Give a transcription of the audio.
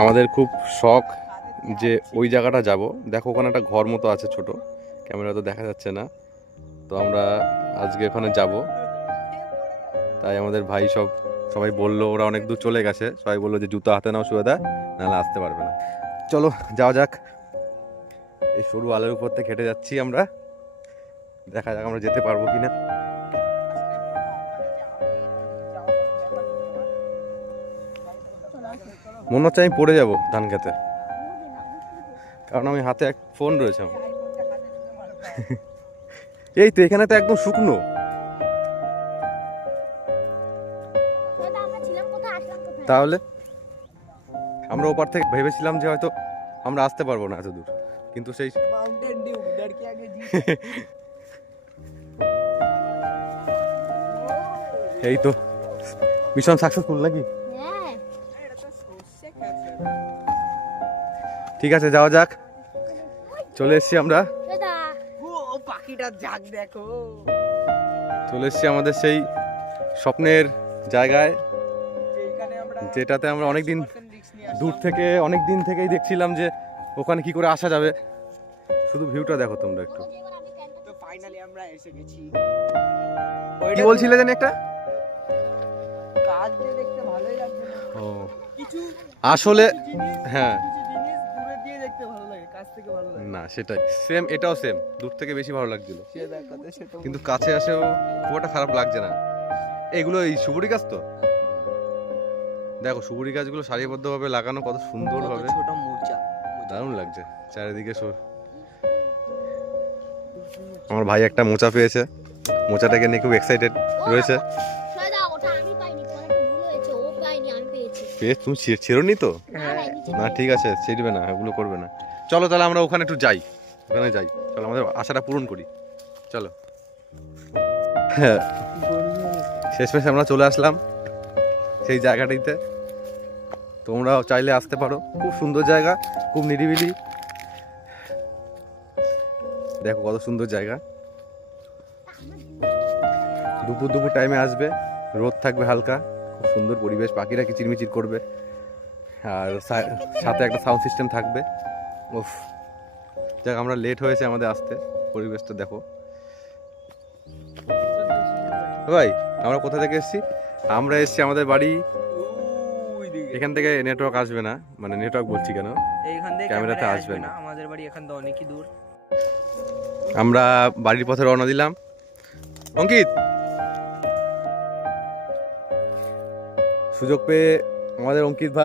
আমাদের খুব শখ যে ওই জায়গাটা যাব। দেখো ওখানে একটা ঘর মতো আছে ছোট, ক্যামেরা তো দেখা যাচ্ছে না। তো আমরা আজকে ওখানে যাব। তাই আমাদের ভাই সবাই বললো, ওরা অনেক দূর চলে গেছে, সবাই বললো যে জুতো হাতে নাও সুবিধা, নাহলে আসতে পারবে না। চলো যাওয়া যাক। এই সরু আলোর উপর থেকে হেঁটে যাচ্ছি আমরা, দেখা যাক আমরা যেতে পারবো কিনা। মনে হচ্ছে আমি পড়ে যাবো ধান খেতে, কারণ আমি হাতে এক ফোন রয়েছে আমার। এই তো এখানে তো একদম শুকনো। তাহলে আমরা ওপার থেকে ভেবেছিলাম যে হয়তো আমরা আসতে পারবো না এত দূর, কিন্তু সেই এই তো মিশন সাকসেসফুল নাকি? ঠিক আছে যাওয়া যাক। চলে এসছি আমরা, চলে এসছি আমাদের সেই স্বপ্নের জায়গায়, যেটাতে আমরা অনেকদিন অনেক দিন থেকেই দেখছিলাম যে ওখানে কি করে আসা যাবে। শুধু ভিউটা দেখো তোমরা একটু। ফাইনালি আমরা এসে গেছি। কি বলছিলে জানি একটা? কাজ দিয়ে দেখতে ভালোই লাগছে না। ও কিছু আসলে জিনিস হ্যাঁ, জিনিস দূরে দিয়ে দেখতে ভালো লাগে, কাছ থেকে ভালো লাগে না সেটাই সেম, এটাও সেম, দূর থেকে বেশি ভালো লাগছিল, সে দেখাতে সেটা কিন্তু কাছে আসেও খুব একটা খারাপ লাগছে না। এগুলো এই সুপুরি গাছ তো, দেখো সুপুরি গাছগুলো সারিবদ্ধভাবে লাগানো, কত সুন্দর ভাবে, ছোট মোচা দারুণ লাগছে চারিদিকে। আমার ভাই একটা মোচা পেয়েছে, মোচাটাকে নিয়ে খুব এক্সাইটেড রয়েছে। তুমি ছেড়োনি তো? না ঠিক আছে, ছিড়বে না, এগুলো করবে না। চলো তাহলে আমরা ওখানে একটু যাই, ওখানে যাই, চলো আমাদের আশাটা পূরণ করি, চলো। হ্যাঁ, শেষমেশ আমরা চলে আসলাম সেই জায়গাটিতে। তোমরাও চাইলে আসতে পারো, খুব সুন্দর জায়গা, খুব নিরিবিলি। দেখো কত সুন্দর জায়গা। দুপুর টাইমে আসবে, রোদ থাকবে হালকা, খুব সুন্দর পরিবেশ, পাখিরা কিচিরমিচির করবে, আর সাথে একটা সাউন্ড সিস্টেম থাকবে। উফ, যাক আমরা লেট হয়েছে আমাদের আসতে, পরিবেশটা দেখো। ভাই আমরা কোথা থেকে এসেছি? আমরা এসেছি আমাদের বাড়ি, এখান থেকে নেটওয়ার্ক আসবে না, মানে নেটওয়ার্ক বলছি কেন, এইখান থেকে ক্যামেরাতে আসবে না। আমাদের বাড়ি এখান থেকে অনেকই দূর। আমরা বাড়ির পথে রওনা দিলাম। অঙ্কিত, সুযোগ পেয়ে আমাদের অঙ্কিত ভাই